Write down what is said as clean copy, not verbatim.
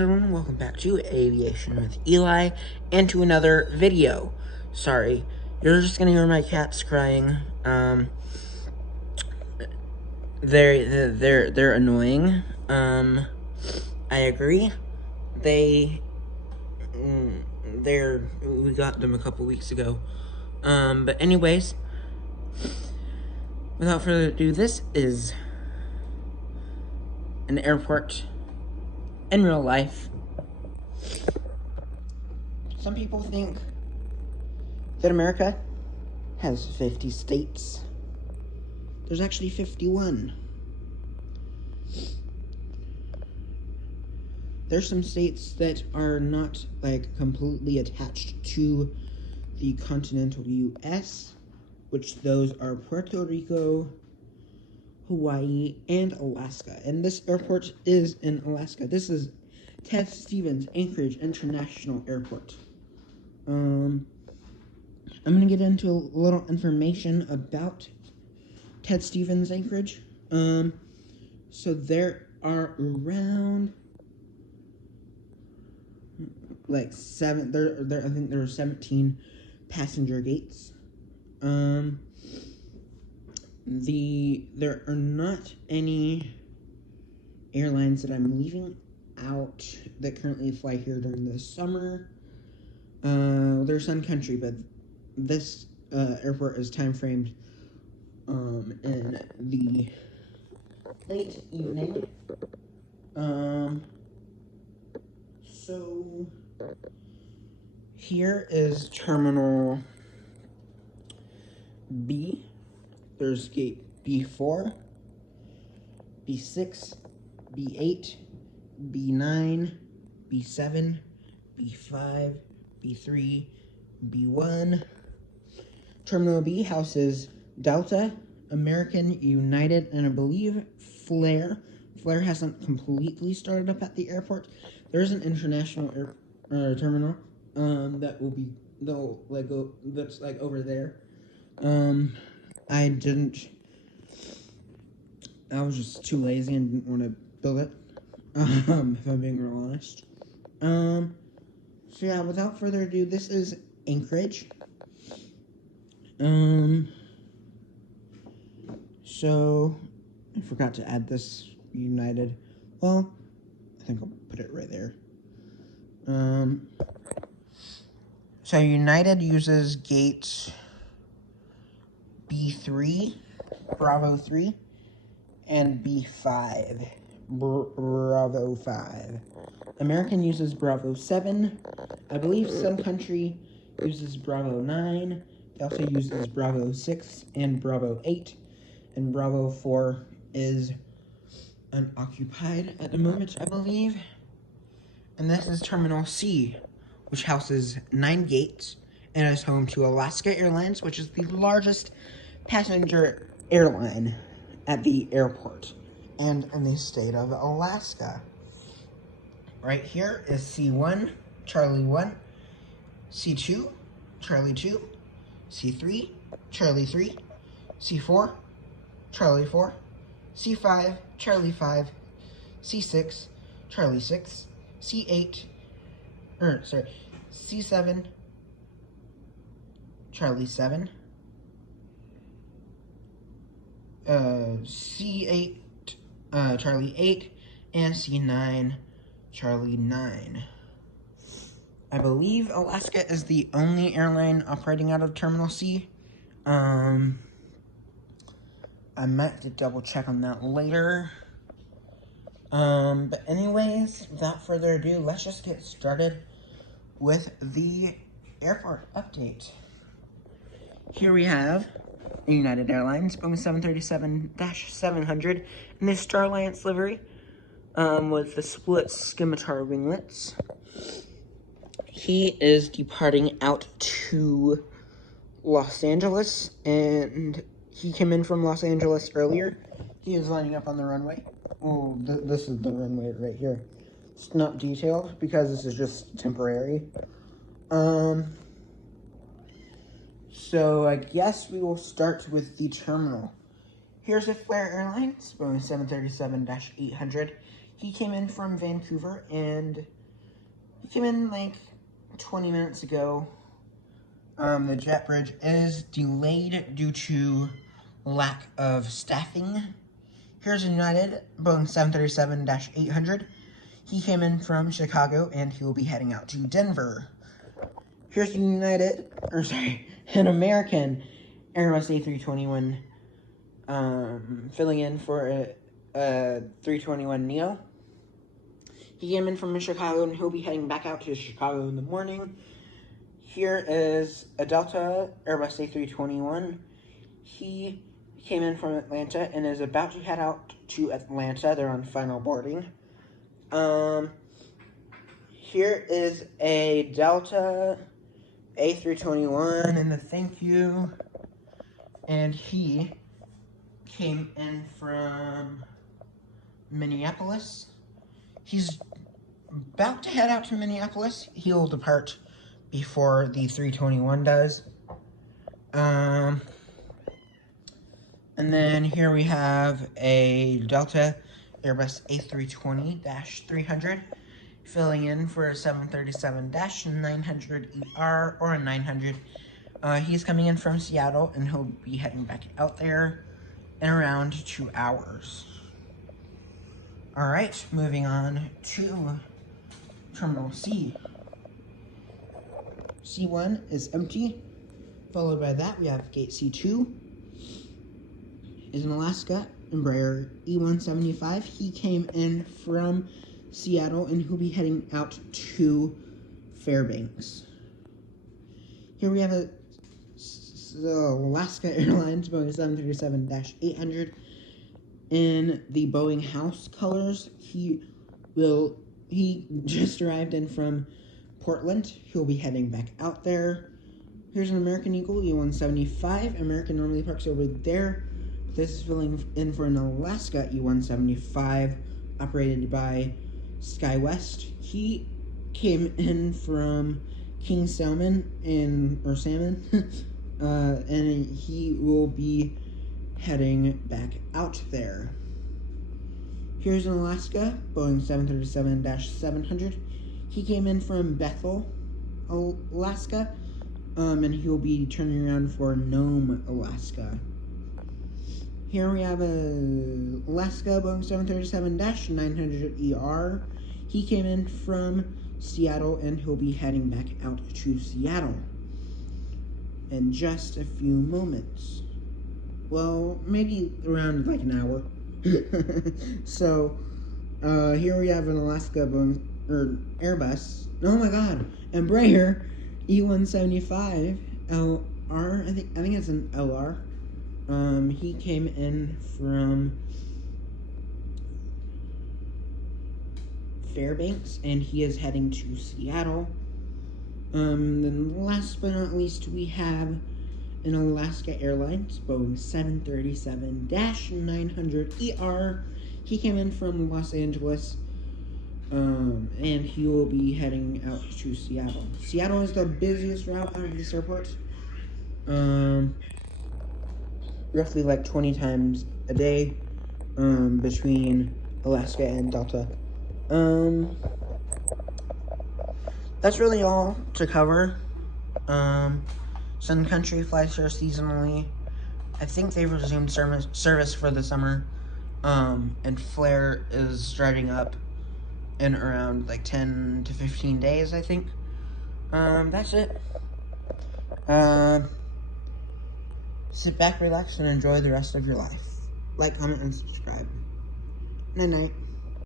Everyone, welcome back to Aviation with Eli and to another video. Sorry, you're just gonna hear my cats crying. They're annoying. I agree. We got them a couple weeks ago. But anyways, without further ado, this is an airport in real life. Some people think that America has 50 states. There's actually 51. There's some states that are not completely attached to the continental US, which those are Puerto Rico, Hawaii, and Alaska. And this airport is in Alaska. This is Ted Stevens Anchorage International Airport. I'm going to get into a little information about Ted Stevens Anchorage. So there are around I think there are 17 passenger gates. There are not any airlines that I'm leaving out that currently fly here during the summer. They're Sun Country, but this airport is time framed in the late evening. So here is Terminal B. There's gate B4, B6, B8, B9, B7, B5, B3, B1. Terminal B houses Delta, American, United, and I believe Flair. Flair hasn't completely started up at the airport. There's an international terminal that's over there. I was just too lazy and didn't want to build it, if I'm being real honest. So yeah, without further ado, this is Anchorage. So I forgot to add this United. Well, I think I'll put it right there. So United uses gate B3, Bravo 3, and B5, Bravo 5. American uses Bravo 7. I believe Sun Country uses Bravo 9. Delta uses Bravo 6 and Bravo 8. And Bravo 4 is unoccupied at the moment, I believe. And this is Terminal C, which houses 9 gates and is home to Alaska Airlines, which is the largest passenger airline at the airport and in the state of Alaska. Right here is C1, Charlie 1, C2, Charlie 2, C3, Charlie 3, C4, Charlie 4, C5, Charlie 5, C6, Charlie 6, C7, Charlie 7, C8, Charlie 8, and C9, Charlie 9. I believe Alaska is the only airline operating out of Terminal C. I might have to double check on that later. But anyways, without further ado, let's just get started with the airport update. Here we have United Airlines, Boeing 737-700 in the Star Alliance livery, with the split scimitar winglets. He is departing out to Los Angeles, and he came in from Los Angeles earlier. He is lining up on the runway. Oh, this is the runway right here. It's not detailed because this is just temporary. So I guess we will start with the terminal. Here's a Flair Airlines, Boeing 737-800. He came in from Vancouver, and he came in like 20 minutes ago. The jet bridge is delayed due to lack of staffing. Here's United, Boeing 737-800. He came in from Chicago, and he will be heading out to Denver. Here's an American Airbus A321 filling in for a 321neo. He came in from Chicago, and he'll be heading back out to Chicago in the morning. Here is a Delta Airbus A321. He came in from Atlanta and is about to head out to Atlanta. They're on final boarding. Here is a Delta A321 in the thank you. And he came in from Minneapolis. He's about to head out to Minneapolis. He'll depart before the 321 does. And then here we have a Delta Airbus A320-300 filling in for a 737-900ER or a 900. He's coming in from Seattle, and he'll be heading back out there in around 2 hours. Alright, moving on to Terminal C. C1 is empty. Followed by that, we have Gate C2. Is in Alaska, Embraer E175. He came in from Seattle, and he'll be heading out to Fairbanks. Here we have a Alaska Airlines Boeing 737-800 in the Boeing House colors. He just arrived in from Portland. He'll be heading back out there. Here's an American Eagle E175. American normally parks over there. This is filling in for an Alaska E175 operated by SkyWest. He came in from King Salmon and he will be heading back out there. Here's an Alaska Boeing 737-700. He came in from Bethel, Alaska, and he will be turning around for Nome, Alaska. Here we have a Alaska Boeing 737-900ER. He came in from Seattle, and he'll be heading back out to Seattle in just a few moments. Well, maybe around like an hour. So, here we have an Alaska Boeing, or Airbus, oh my god, Embraer E175 LR, I think it's an LR. He came in from Fairbanks, and he is heading to Seattle. Then last but not least, we have an Alaska Airlines Boeing 737-900ER. He came in from Los Angeles, and he will be heading out to Seattle. Seattle is the busiest route out of this airport. Roughly like 20 times a day, between Alaska and Delta. That's really all to cover. Sun Country flies here seasonally. I think they've resumed service for the summer. And Flair is starting up in around like 10 to 15 days, I think. That's it. Sit back, relax, and enjoy the rest of your life. Like, comment, and subscribe. Night-night.